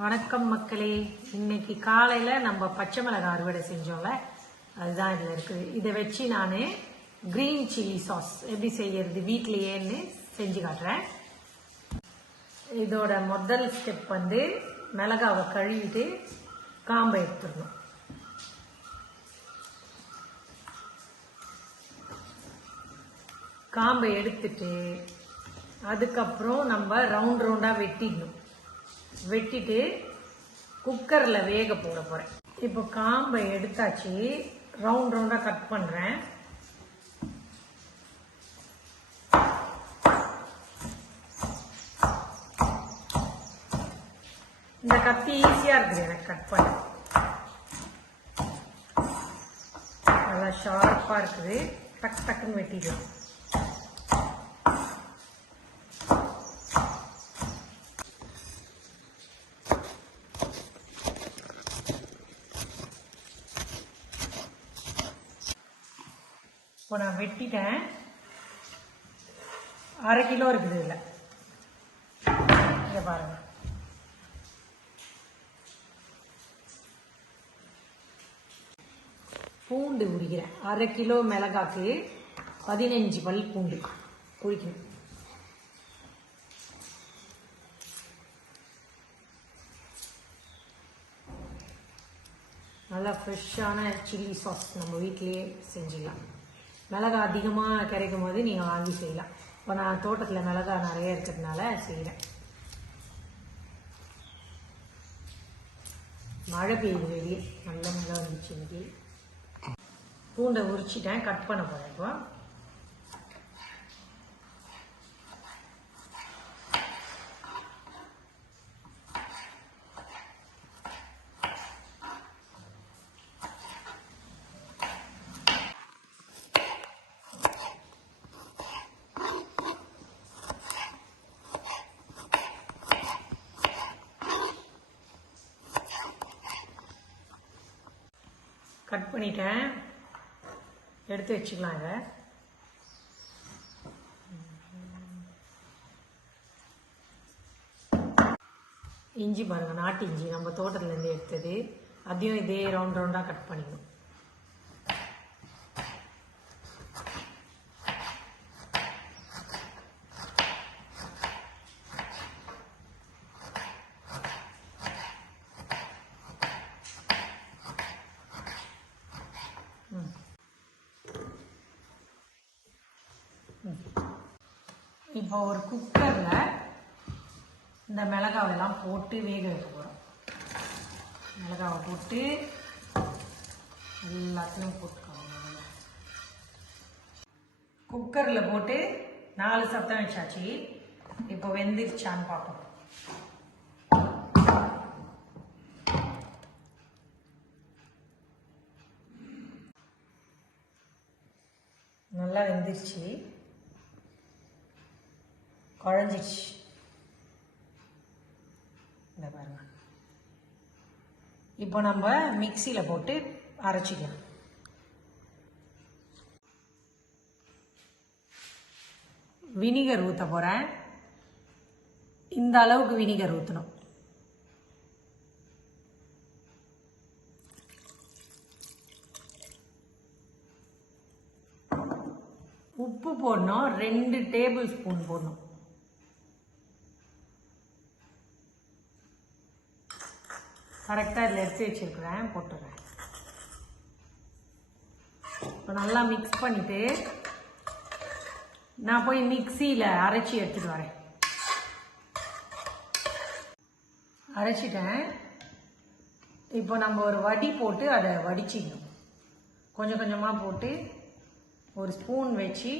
வணக்கம் மக்களே. இன்னைக்கு காலையில் நம்ம பச்சை மிளகாய் அறுவடை செஞ்சோம்ல அதுதான் இதில் இருக்குது. இதை வச்சு நான் க்ரீன் சில்லி சாஸ் எப்படி செய்யறது வீட்லேயேன்னு செஞ்சு காட்டுறேன். இதோட முதல் ஸ்டெப் வந்து மிளகாவை கழுவிட்டு காம்பை எடுத்துடணும். காம்பை எடுத்துட்டு அதுக்கப்புறம் நம்ம ரவுண்ட் ரவுண்டாக வெட்டிடணும். வெட்டிட்டு குக்கரில் வேக போட போகிறேன் இப்போ காம்பை எடுத்தாச்சு. ரவுண்ட் ரவுண்டாக கட் பண்ணுறேன் இந்த கத்தி ஈஸியாக இருக்குது எனக்கு கட் பண்ண. நல்லா ஷார்ப்பாக இருக்குது. டக் டக்குன்னு வெட்டிடலாம். இப்போ நான் வெட்டிட்டேன். அரை கிலோ இருக்குது இதில். இதை பாருங்க. பூண்டு உரிக்கிறேன். அரை கிலோ மிளகாக்கு பதினஞ்சு பல் பூண்டு. உரிக்கணும். நல்லா ஃப்ரெஷ்ஷான சில்லி சாஸ் நம்ம வீட்டிலேயே செஞ்சிடலாம். மிளகா அதிகமாக கிடைக்கும் போது நீங்கள் வாங்கி செய்யலாம். இப்போ நான் தோட்டத்தில் மிளகா நிறைய இருக்கிறதுனால செய்கிறேன் மழை பெய்யுது வெளியே. நல்ல மழை வந்துச்சு இன்னைக்கு. பூண்டை உரிச்சிட்டேன். கட் பண்ண போகிறேன் இப்போ. கட் பண்ணிட்டேன். எடுத்து வச்சுக்கலாம் இதை. இஞ்சி பாருங்கள் நாட்டு இஞ்சி. நம்ம தோட்டத்துலேருந்து எடுத்தது. அதையும் இதே ரவுண்ட் ரவுண்டாக கட் பண்ணிக்கணும். இப்போ ஒரு குக்கரில் இந்த மிளகாவெல்லாம் போட்டு வேக வைக்க போகிறோம் மிளகாவை போட்டு எல்லாத்தையும் போட்டுக்கோங்க. குக்கரில் போட்டு நாலு சத்தம் வச்சாச்சு. இப்போ வெந்துருச்சான்னு பார்ப்போம். நல்லா வெந்துருச்சு. குழஞ்சிடுச்சு இந்த பாருங்க. இப்போ நம்ம மிக்சியில் போட்டு அரைச்சிக்கலாம். வினிகர் ஊற்ற போகிறேன் இந்த அளவுக்கு வினிகர் ஊற்றணும் உப்பு போடணும். ரெண்டு டேபிள் ஸ்பூன் போடணும். கரெக்டாக இதில் எடுத்து வச்சிருக்கிறேன் போட்டுறேன். இப்போ நல்லா மிக்ஸ் பண்ணிவிட்டு நான் போய் மிக்சியில் அரைச்சி எடுத்துகிட்டு வரேன். அரைச்சிட்டேன். இப்போ நம்ம ஒரு வடி போட்டு அதை வடிச்சிக்கணும் கொஞ்சம் கொஞ்சமாக போட்டு ஒரு ஸ்பூன் வச்சு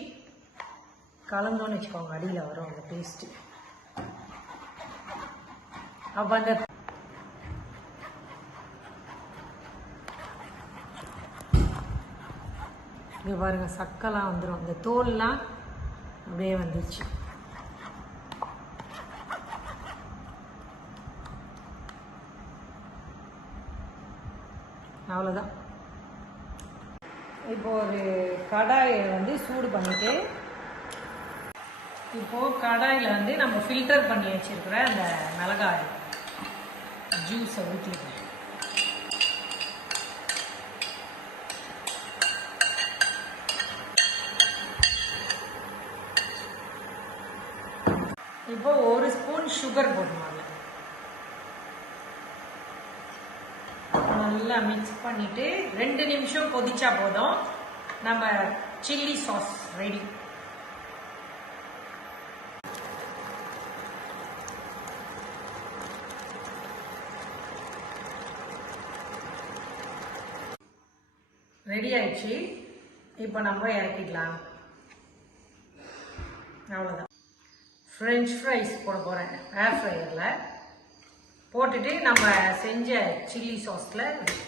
கலந்தோன்னு வச்சுக்கோங்க அடியில் வரும் அந்த டேஸ்ட்டு அப்போ அந்த இங்கே பாருங்கள் சக்கெல்லாம் வந்துடும் அந்த தோல்லாம் அப்படியே வந்துருச்சு. அவ்வளோதான் இப்போ ஒரு கடாயை வந்து சூடு பண்ணிட்டு இப்போது கடாயில் வந்து நம்ம ஃபில்டர் பண்ணி வச்சிருக்கிற அந்த மிளகாய் ஜூஸை ஊற்றிடுறேன் இப்போ ஒரு ஸ்பூன் சுகர் போடணும் நல்லா மிக்ஸ் பண்ணிட்டு ரெண்டு நிமிஷம் கொதிச்சா போதும். நம்ம சில்லி சாஸ் ரெடி ரெடி ஆயிடுச்சு. இப்போ நம்ம இறக்கிக்கலாம் அவ்வளோதான் ஃப்ரெஞ்ச் ஃப்ரைஸ் போட போகிறேன் ஏர் ஃப்ரையரில் போட்டுட்டு நம்ம செஞ்ச சில்லி சாஸில்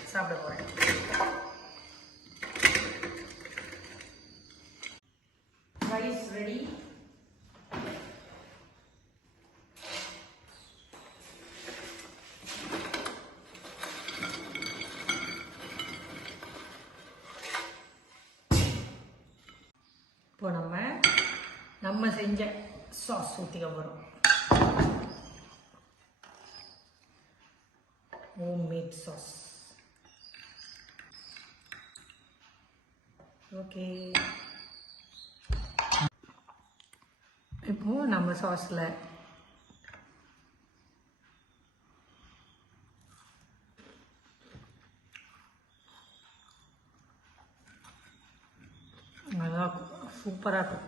சாப்பிட போகிறேன் ரைஸ் ரெடி இப்போ நம்ம நம்ம செஞ்ச சாஸ் ஊற்றிக்க போகிறோம் மீட் சாஸ் ஓகே இப்போ நம்ம சாஸில் நல்லா சூப்பராக இருக்கும்.